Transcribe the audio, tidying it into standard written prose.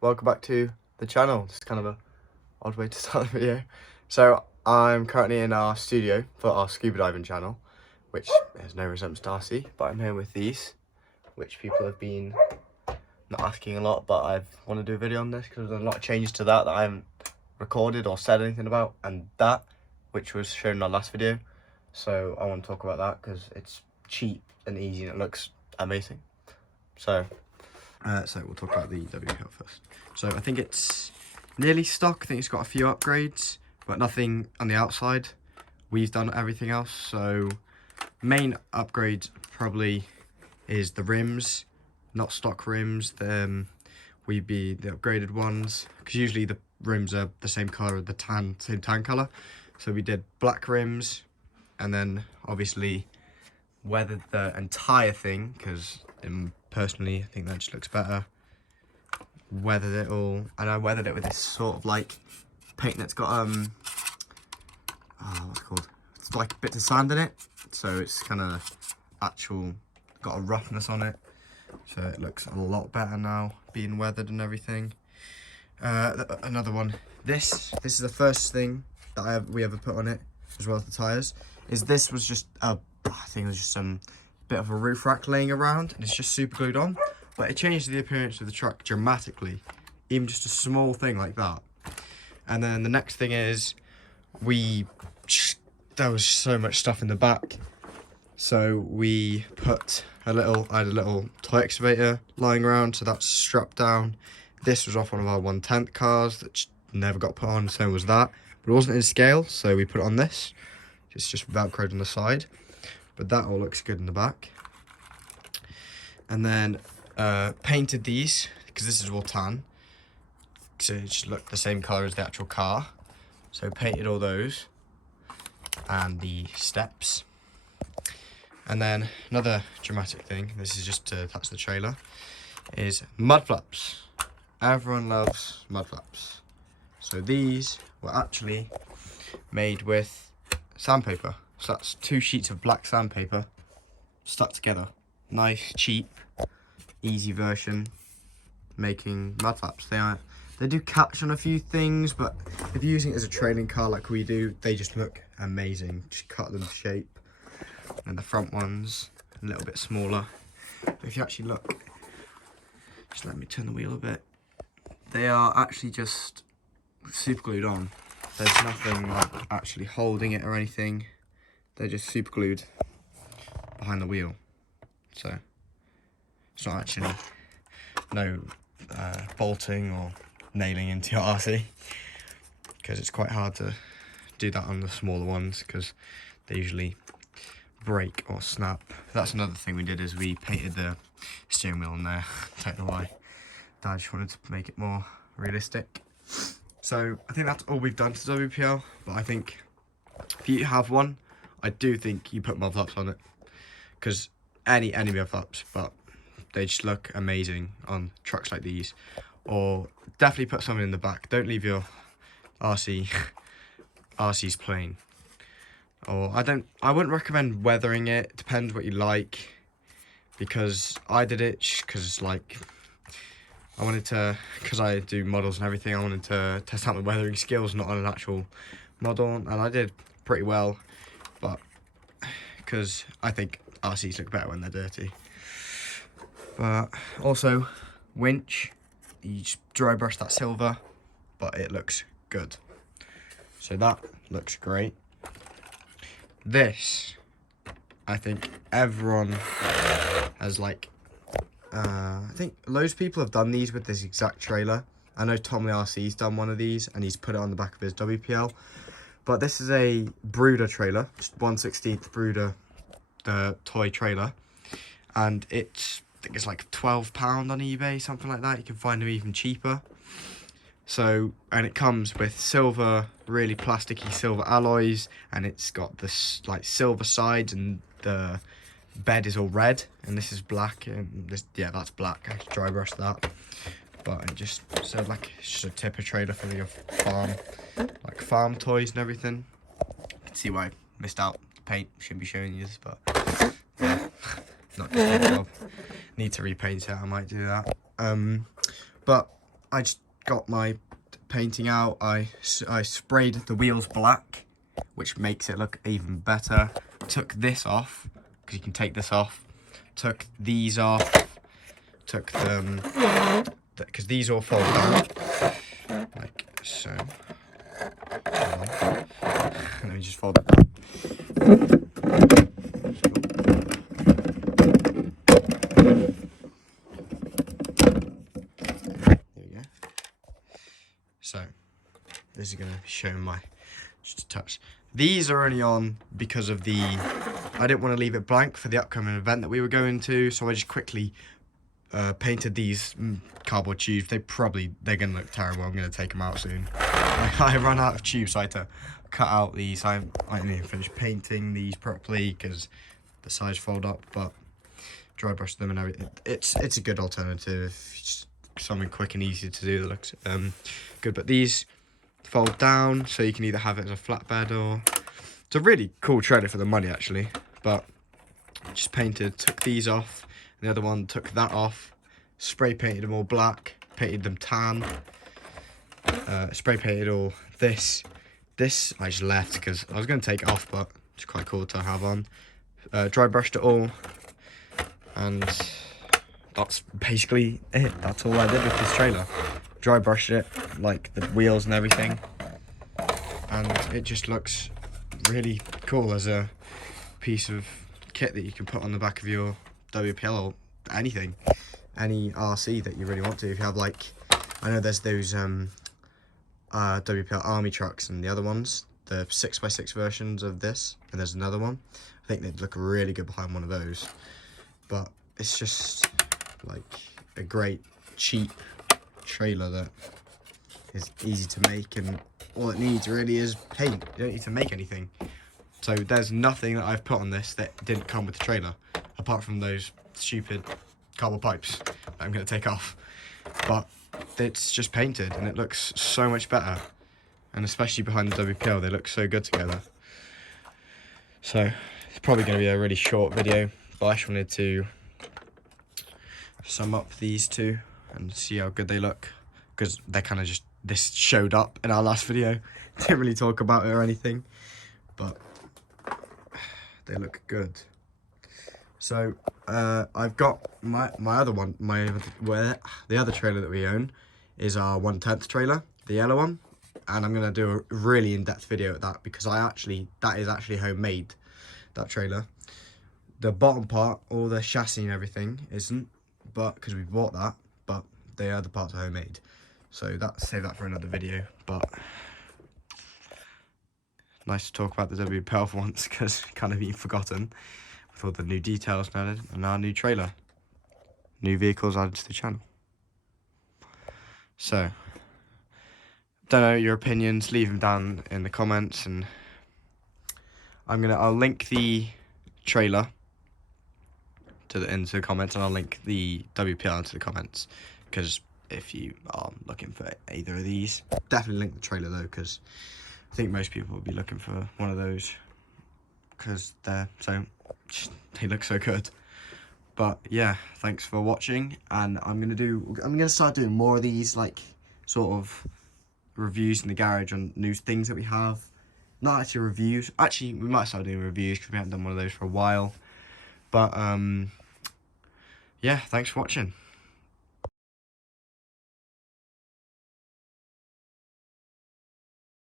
welcome back to the channel. It's kind of a odd way to start the video. So I'm currently in our studio for our scuba diving channel, which has no resemblance to RC, but I'm here with these, which people have been not asking a lot, but I want to do a video on this because there's a lot of changes to that I haven't recorded or said anything about, and that, which was shown in our last video. So I want to talk about that because it's cheap and easy and it looks amazing. So we'll talk about the WPL first. So I think it's nearly stock. I think it's got a few upgrades, but nothing on the outside. We've done everything else. So main upgrade probably is the rims, not stock rims. We'd be the upgraded ones because usually the rims are the same color, same tan color. So we did black rims, and then obviously weathered the entire thing because personally I think that just looks better. Weathered it all, and I weathered it with this sort of like paint that's got what's it called? It's like bits of sand in it, so it's kind of got a roughness on it, so it looks a lot better now being weathered and everything. Another one, this is the first thing that we ever put on it, as well as the tires, is this was just I think it was just some bit of a roof rack laying around, and it's just super glued on, but it changed the appearance of the truck dramatically, even just a small thing like that. And then the next thing is there was so much stuff in the back, so we put I had a little toy excavator lying around, so that's strapped down. This was off one of our 1/10 cars that never got put on, so was that, but it wasn't in scale, so we put it on this. It's just velcroed on the side, but that all looks good in the back. And then painted these because this is all tan, so it just looked the same color as the actual car. So painted all those and the steps. And then another dramatic thing, this is just to attach the trailer, is mud flaps. Everyone loves mud flaps. So these were actually made with sandpaper. So that's 2 sheets of black sandpaper stuck together. Nice, cheap, easy version making mud flaps. They do catch on a few things, but if you're using it as a training car like we do, they just look amazing. Just cut them to shape. And the front ones a little bit smaller. But if you actually look, just let me turn the wheel a bit. They are actually just super glued on. There's nothing like actually holding it or anything. They're just super glued behind the wheel. So it's not actually no bolting or nailing into your RC, because it's quite hard to do that on the smaller ones because they usually break or snap. That's another thing we did, is we painted the steering wheel on there. Don't know why. Dad just wanted to make it more realistic. So I think that's all we've done to WPL, but I think if you have one, I do think you put mud flaps on it, because any mud flaps, but they just look amazing on trucks like these. Or definitely put something in the back. Don't leave your RCs plain. Or I wouldn't recommend weathering it. Depends what you like, because I did it because because I do models and everything, I wanted to test out my weathering skills, not on an actual model, and I did pretty well, but because I think RCs look better when they're dirty. But also, winch, you just dry brush that silver, but it looks good. So that looks great. This, I think everyone has I think loads of people have done these with this exact trailer. I know Tom the RC's done one of these and he's put it on the back of his WPL. But this is a Bruder trailer, just 1/16 Bruder, the toy trailer. And I think it's like £12 on eBay, something like that. You can find them even cheaper. So, and it comes with silver, really plasticky silver alloys, and it's got this like silver sides, and the bed is all red, and this is black, and this, yeah, that's black. I have to dry brush that, but it just so like it's just a tipper trailer for your farm toys and everything. You can see why I missed out. The paint shouldn't be showing you this, but yeah, not just my job. Need to repaint it. I might do that. But I just got my painting out. I sprayed the wheels black, which makes it look even better. Took this off, because you can take this off. Took these off. Took them, because these all fold down, like so. Let me just fold it down. There we go. So, this is going to be showing my, just a touch. These are only on because of the, I didn't want to leave it blank for the upcoming event that we were going to, so I just quickly painted these cardboard tubes. They're going to look terrible. I'm going to take them out soon. I ran out of tubes, so I had to cut out these. I didn't even finish painting these properly because the sides fold up, but dry brush them and everything. It's a good alternative, just something quick and easy to do that looks good. But these fold down, so you can either have it as a flatbed or it's a really cool trailer for the money actually. But just took these off, and the other one took that off, spray painted them all black, painted them tan, spray painted all this I just left because I was going to take it off, but it's quite cool to have on. Dry brushed it all, and that's basically it. That's all I did with this trailer. Dry brushed it, like the wheels and everything, and it just looks really cool as a piece of kit that you can put on the back of your WPL or anything, any RC that you really want to. If you have, like, I know there's those WPL army trucks and the other ones, the 6x6 versions of this, and there's another one. I think they'd look really good behind one of those. But it's just like a great cheap trailer that is easy to make, and all it needs really is paint. You don't need to make anything. So there's nothing that I've put on this that didn't come with the trailer, apart from those stupid cardboard pipes that I'm going to take off. But it's just painted and it looks so much better, and especially behind the WPL, they look so good together. So it's probably going to be a really short video, but I just wanted to sum up these two and see how good they look, because they're kind of just, this showed up in our last video. Didn't really talk about it or anything, but they look good. So I've got my other one, the other trailer that we own is our 1/10 trailer, the yellow one, and I'm gonna do a really in-depth video at that, because that is actually homemade, that trailer. The bottom part, all the chassis and everything isn't, but because we bought that, but the other parts are homemade. So save that for another video. But nice to talk about the WPL for once, because kind of been forgotten with all the new details added and our new trailer, new vehicles added to the channel. So don't know your opinions, leave them down in the comments, and I'll link the trailer into the comments, and I'll link the WPL into the comments, because if you are looking for either of these, definitely link the trailer though, because I think most people will be looking for one of those, because they look so good. But yeah, thanks for watching, and I'm gonna start doing more of these, like, sort of reviews in the garage on new things that we have. Not actually reviews, actually we might start doing reviews because we haven't done one of those for a while. But yeah, thanks for watching.